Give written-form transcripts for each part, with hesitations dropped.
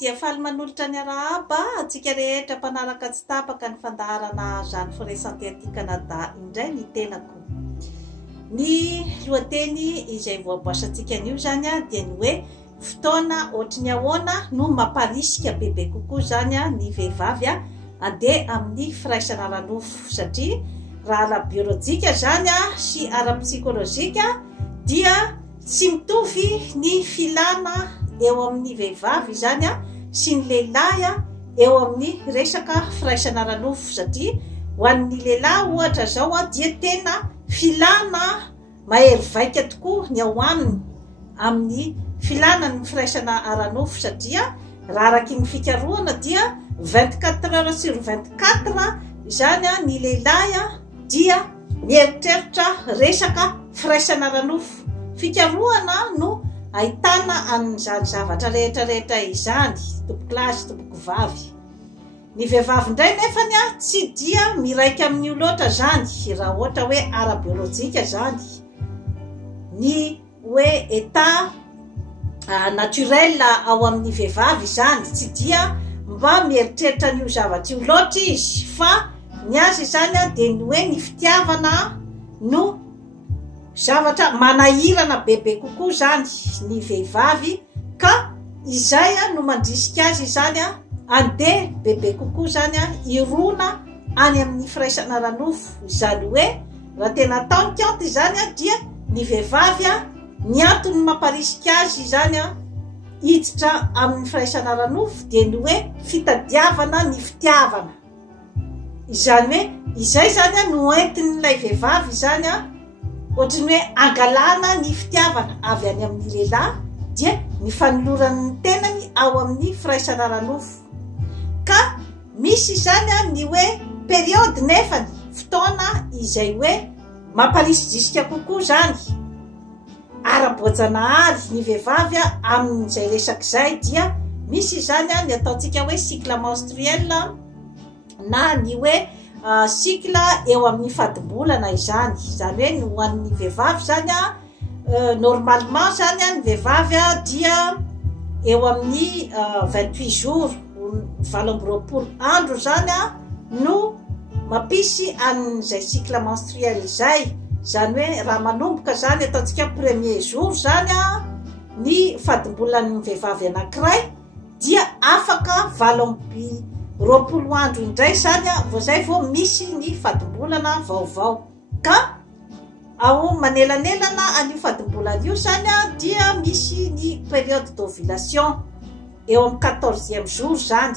dia faly manolotra ny arahaba atsika rehetra mpanaraka tsy tapaka ny fandaharana Jeanne Forêt Santé aty Canada indray ny tenako. Ny lohateny izay voaboasantsika an'io zany dia ny hoe fotoana ohatrany ahoana no mamparisika bebe kokoa zany ny vehivavy andeha amin'ny firaisana ara-nofo, satria raha ara-biolojika zany sy ara-psikolojika dia tsy mitovy ny filana eo amin'ny vehivavy zany sy ny lehilahy eo amin'ny resaka firaisana ara-nofo, satria ho an'ny lehilahy ohatra zao dia tena filana mahery vaika tokoa ny ao aminy amin'ny filana ny firaisana ara-nofo, satria raha araky ny fikarohana dia 24 heures sur 24 zany ny lehilahy dia mieritreritra resaka firaisana ara-nofo. Fikarohana no ahitana an'izany zavatra rehetrarehetra izany, tompoko lahy sy tompoko vavy. Ny vehivavy indray nefany tsy dia miraika amin'ny loatra zany raha ohatra hoe ara-biolojika zany, ny hoe état naturel ao amin'ny vehivavy zany tsy dia mba mieritreritra n'io zavatra io loatra izy, fa ny azy zany dia ny hoe ny fitiavana no zavatra manahirana bebe kokoa zany ny vehivavy, ka izay no mandrisika azy zany andeha bebe kokoa zany irona any amin'ny firaisana ara-nofo. Izany hoe raha tena ataony kianty zany dia ny vehivavy ny antony mamparisika azy zany hiditra amin'ny firaisana ara-nofo dia ny hoe fitadiavana ny fitiavana. Izany hoe izay zany no entin'ilay vehivavy zany ohatrany hoe angalana ny fitiavana avy any amin'ny lehilahy dia ny fanoloran'ny tenany ao amin'ny firaisana ara-nofo. Ka misy zany ny hoe periode nefany fotoana izay hoe mamparisijisika kokoa zany ara-boajanahary ny vehivavy amin'izay resak'izay, dia misy zany ny ataontsika hoe cycle menstruel na ny hoe cycle eo amin'ny fatimbolana izany. Izany hoe ho an'ny vehivavy zany normalement zany ny vehivavy dia eo amin'ny 28 jours 24 andro zany no mampisy an'izay cycle menstruel izay. Zany hoe raha manomboka zany ataontsika premier jour zany ny fatimbolan'ny vehivavy anankiray dia afaka 20 andro indray zany vao zay vao misy ny fatimbolana vaovao. Ka ao manelanelana an'io fatimbolana io zany dia misy ny période d'ovulation eo amin'ny 14e jour zany.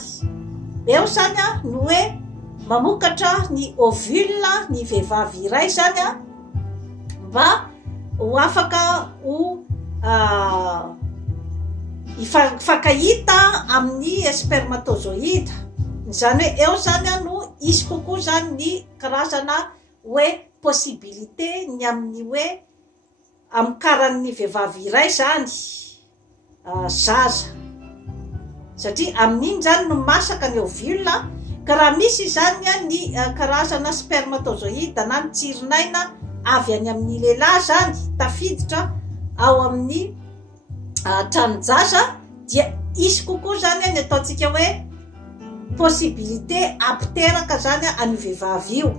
Eo zany no hoe mamokatra ny ovule ny vehivavy iray zany mba ho afaka ho ifankahita amin'ny spermatozoïde. Zany hoe eo zany no isy kokoa zany ny karazana hoe possibilité ny amin'ny hoe amikaran'ny vehivavy iray zany zaza, satria amin'iny zany no masaka ny ovule. Ka raha misy zany ny karazana spermatozoïde na ny tsirinaina avy any amin'ny lehilahy zany tafiditra ao amin'ny tranon-jaza, dia isy kokoa zany ny ataontsika hoe possibilité ampiteraka zany an'io vehivavy io.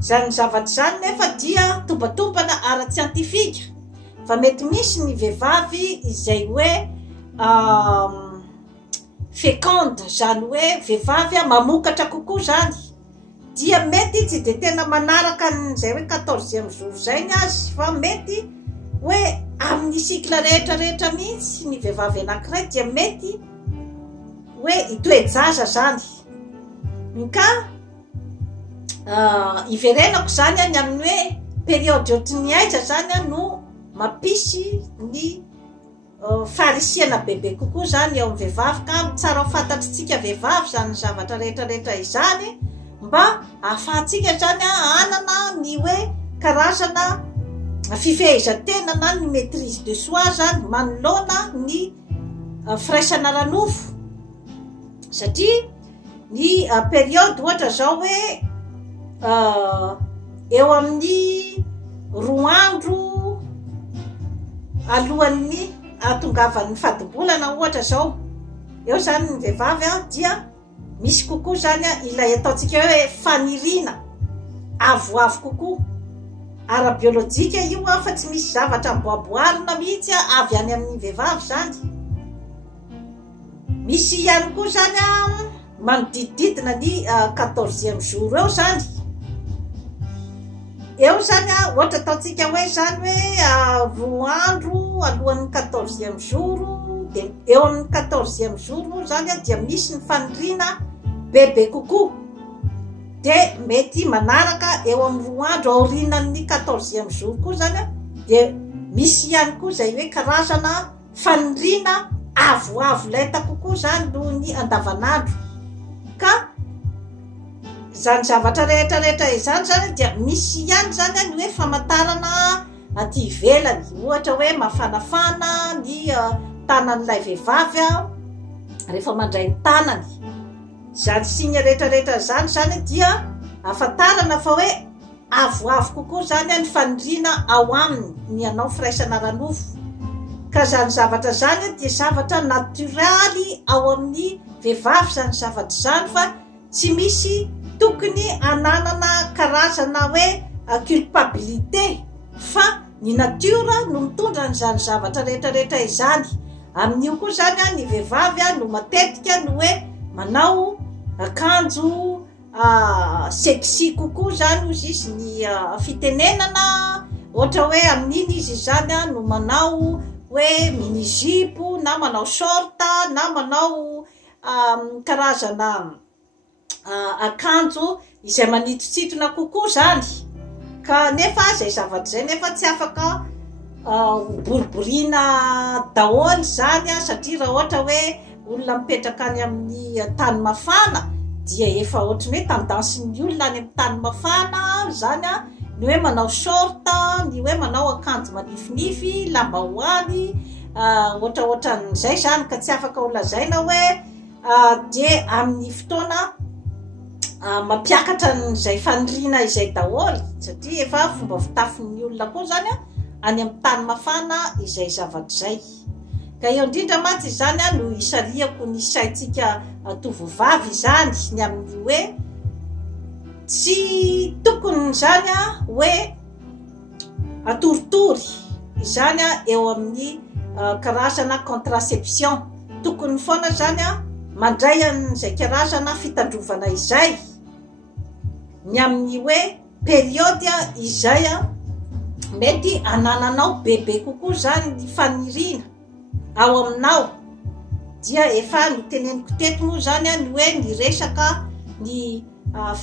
Zany zavatra zany nefa dia tombatombana ara-tsiantifika, fa mety misy ny vehivavy izay hoe féconde, zany hoe vehivavy mamokatra kokoa zany, dia mety tsy de tena manaraka n'izay hoe 14e jour zay ny azy, fa mety hoe amin'ny cycle rehetrarehetra mihitsy ny vehivavy anankiray dia mety hoe hitoejaza zany. Ka iverenako zany ny amin'ny hoe periode ohatrany aiza zany no mampisy ny faharisiana bebe kokoa zany eo amin'ny vehivavy. Ka tsara ho fantatritsika vehivavy zany zavatra rehetrarehetra izany mba ahafahantsika zany anana ny hoe karazana fifehezan-tena na ny maîtrise de soi zany manoloana ny firaisana ara-nofo. Satria ny periode ohatra zao hoe eo amin'ny 2 andro alohan'ny atongavan'ny fatimbolana ohatra zao eo zany ny vehivavy dia misy kokoa zany ilay ataontsika hoe fanirina avoavo kokoa ara-biolojika io fa tsy misy zavatra miboaboarina mihitsy avy any amin'ny vehivavy zany. Misy ihany koa zany manodidididina ny 14e jour eo zany. Eo zany ohatra ataontsika hoe zany hoe 2 andro alohan'ny 14e jour, dia eo amin'ny 14e jour zany dia misy ny fanirina bebe kokoa. Dia mety manaraka eo amin'ny 2 andro aorinan'ny 14e jour koa zany dia misy ihany koa zay hoe karazana fanirina avoavo lenta kokoa zany noho ny andavanandro. Ka zany zavatra rehetrarehetra izany zany dia misy ihany zany ny hoe famantarana aty ivelany, ohatra hoe mafanafana ny tanan'ilay vehivavy rehefa mandray ny tanany. Zany signe rehetrarehetra zany dia afantarana fa hoe avoavo kokoa zany ny fanirina ao aminy ny anao firaisana ranofo. Ka zany zavatra zany dia zavatra naturaly ao amin'ny vehivavy zany zavatra zany, fa tsy misy tokony ananana karazana hoe culpabilité, fa ny natiora no mitondra n'izany zavatra rehetrarehetra izany. Amin'io koa zany ny vehivavy no matetika no hoe manao akanjo sexy kokoa zany ozy izy ny fitenenana, ohatra hoe amin'iny izy zany no manao hoe mini-jipo na manao short na manao karazana akanjo izay manitsitsitona kokoa zany. Ka nefa zay zavatra zay nefa tsy afaka boriborina daholo zany satria raha ohatra hoe olona mipetraka any amin'ny tany mafana dia efa ohatra hoe tendansin'ny olona any amin'ny tany mafana zany ny hoe manao short, ny hoe manao akanjo manifinify, lambahoany, ohatraohatran'izay zany. Ka tsy afaka holazaina hoe dia amin'ny fotoana mampiakatra n'izay fanirina izay daholo, satria efa fomba fitafin'ny olona koa zany any amin'ny tany mafana izay zavatra zay. Ka eo indrindra matsy zany no isariako ny saintsika tovovavy zany ny amin'ny hoe tsy tokony zany hoe atoritory zany eo amin'ny karazana contraception. Tokony foana zany mandray an'izay karazana fitandrovana izay ny amin'ny hoe periode izay mety anananao bebe kokoa zany ny fanirina ao aminao. Dia efa niteneniko teto moa zany ny hoe ny resaka ny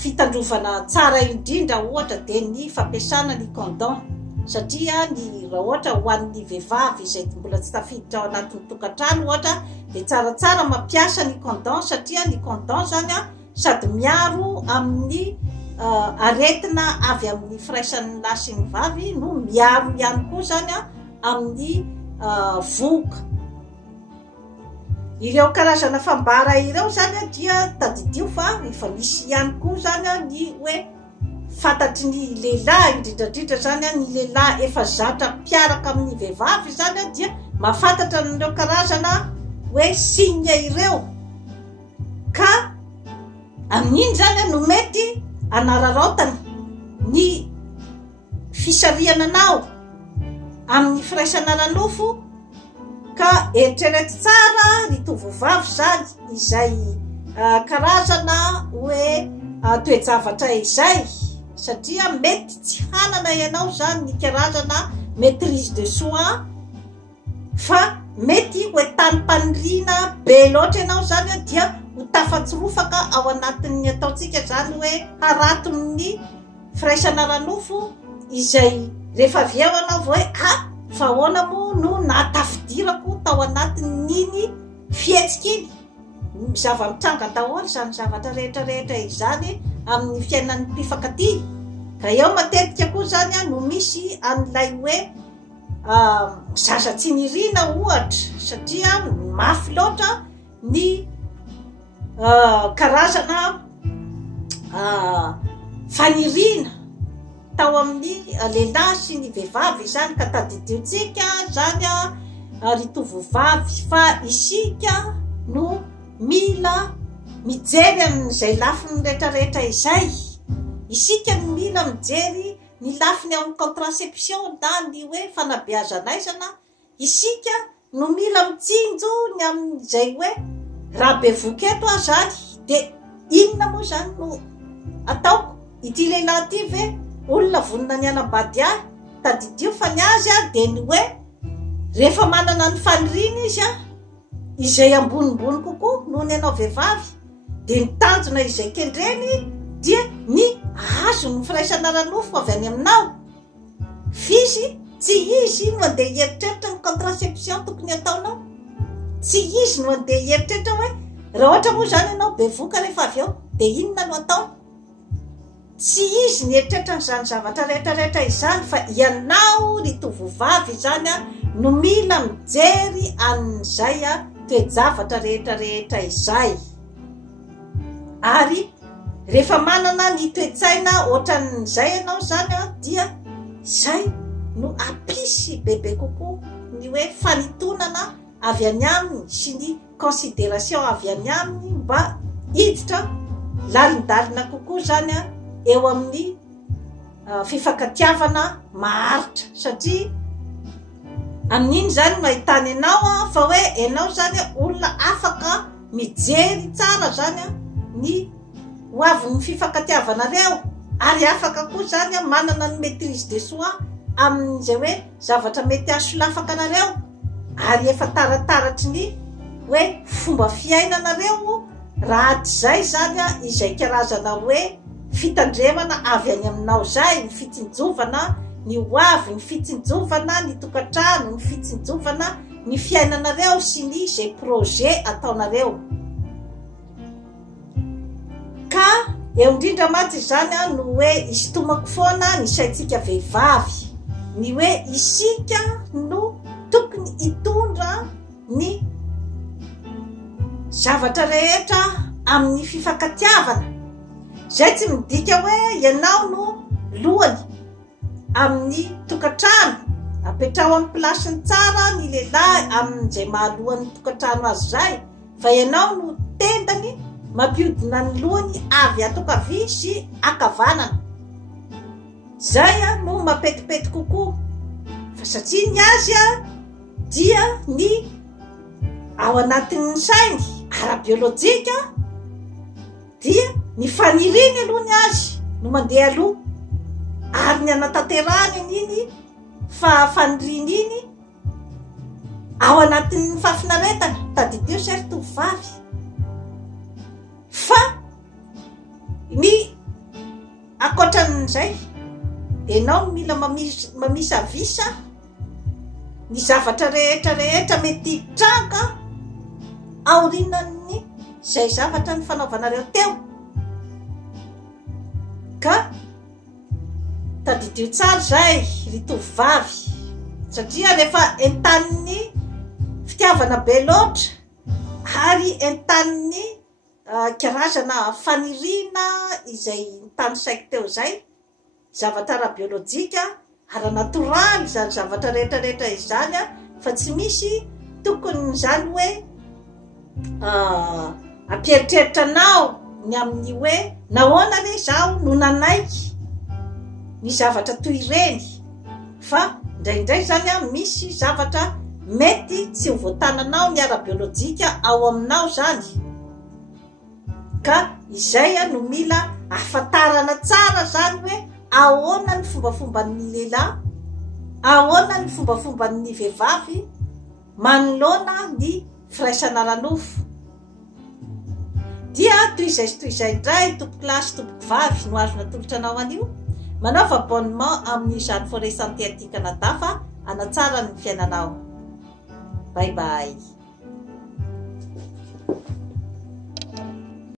fitandrovana tsara indrindra ohatra dia ny fampiasana ny condom, satria ny raha ohatra ho an'ny vehivavy izay mbola tsy tafiditra ao anatin'ny tokantrano ohatra dia tsaratsara mampiasa ny condom, satria ny condom zany sady miaro amin'ny aretina avy amin'ny firaisan'ny lahy sy ny vavy, no miaro ihany koa zany amin'ny voka. Ireo karazana fambara ireo zany dia tadidio fa efa misy ihany koa zany ny hoe fantatry ny lehilahy indrindrandrindra zany ny lehilahy efa zatra mpiaraka amin'ny vehivavy zany dia mahafantatra n'ireo karazana hoe signe ireo. Ka amin'iny zany no mety anararaotany ny fisariana anao amin'ny firaisana ranofo. Ka eritrereto tsara ny tovovavy zany izay karazana hoe toejavatra izay, satria mety tsy hanana ianao zany ny karazana maîtrise de soi, fa mety hoe tany-panirina be loatra ianao zany dia ho tafatsirofaka ao anatin'ny ataontsika zany hoe haraton'ny firaisana ranofo izay rehefa avy eo anao hoe fa ahoana moa no natafidirako tao anatin'iny fihetsika iny. Zava-mitranga daholo zany zavatra rehetrarehetra izany amin'ny fiainan'ny mpifankatia. Ka eo matetika koa zany no misy an'ilay hoe zaza tsy nirina ohatra, satria mafy loatra ny karazana fanirina tao amin'ny lehilahy sy ny vehivavy zany. Ka tadidiontsika zany ry tovovavy fa isika no mila mijery amin'izay lafiny rehetrarehetra izay. Isika no mila mijery ny lafiny amin'ny contraception na ny hoe fanabeazanaizana. Isika no mila mitsinjo ny amin'izay hoe raha bevoka eto aho zany de inona moa zany no ataoko? Ity lehilahy ity ve olona vonona ny anambady ahy tadidio fa ny azy a de ny hoe rehefa manana ny faniriana izy a izay ambonimbony kokoa noho ny anao vehivavy de ny tanjona izay kendreny dia ny azo ny firaisana ranofo avy any aminao. Fizy tsy izy no andeha hieritreritra ny contraception tokony ataonao. Tsy izy no andeha hieritreritra hoe raha ohatra moa zany ianao bevoka rehefa avy eo de inona no atao. Tsy izy ny eritreritra n'izany zavatra rehetrarehetra izany fa ianao ry tovovavy zany a no mila mijery an'izay a toe-javatra rehetrarehetra izay. Ary rehefa manana ny toe-tsaina ohatran'izay ianao zany a dia zay no apisy bebe kokoa ny hoe fanitonana avy any aminy sy ny considération avy any aminy mba hiditra lalindalina kokoa zany a eo amin'ny fifankatiavana maharitra. Satria amin'iny zany no ahitany ianao a fa hoe ianao zany olona afaka mijery tsara zany a ny hoavin'ny fifankatiavanareo, ary afaka koa zany a manana ny maîtrise de soi amin'izay hoe zavatra mety asolafaka anareo, ary efa tarataratry ny hoe fomba fiainanareo raha zay zany a izay karazana hoe fitandremana avy any aminao zay, ny fitsinjovana ny hoavy, ny fitsinjovana ny tokantrano, ny fitsinjovana ny fiainanareo sy ny izay projet ataonareo. Ka eo indrindra maty zany a no hoe isitomako foana ny saintsika vehivavy, ny hoe isika no tokony hitondra ny zavatra rehetra amin'ny fifankatiavana. Zay tsy midika hoe ianao no lohany amin'ny tokantrano, apetrao amin'ny plasiny tsara ny lehilahy amin'izay mahalohany tokantrano azy zay, fa ianao no tendany mampiodina ny lohany avy atokavia sy akavanana. Zay a no mapetipety kokoa, fa satria ny azy a dia ny ao anatin'ny sainy ara-biolojika dia ny faniriny aloha ny azy no mandeha aloha, ary ny anatanterahany an'iny faniriny iny ao anatin'ny fafinaretana. Tadidio say tovovavy fa ny akoatran'izay ianao mila mamisavisa ny zavatra rehetrarehetra mety hitranga aorinan'ny zay zavatra ny fanaovanareo teo. Ka tadidio tsara zay ry tovovavy, satria rehefa entaniny fitiavana be loatra ary entaniny karazana fanirina izay tany saiko teo zay, zavatra ara-biolojika ara-natoraly zany zavatra rehetrarehetra izany a, fa tsy misy tokony zany hoe ampieritreritrana ny amin'ny hoe nahoana re zaho no nanaiky ny zavatra toy ireny, fa indraindray zany a misy zavatra mety tsy ho voatananao ny ara-biolojika ao aminao zany. Ka izay a no mila ahafantarana tsara zany hoe ahoana ny fombafomban'ny lehilahy, ahoana ny fombafomban'ny vehivavy manoloana ny firaisana ranofo. Dia toy izay sy toy izay indray tompoko lahy sy tompoko vavy no azona tolotra anao anio, manaova abonnement amin'ny Jeanne Forêt Santé aty Canada fa hanatsara ny fiainanao. Bye bye.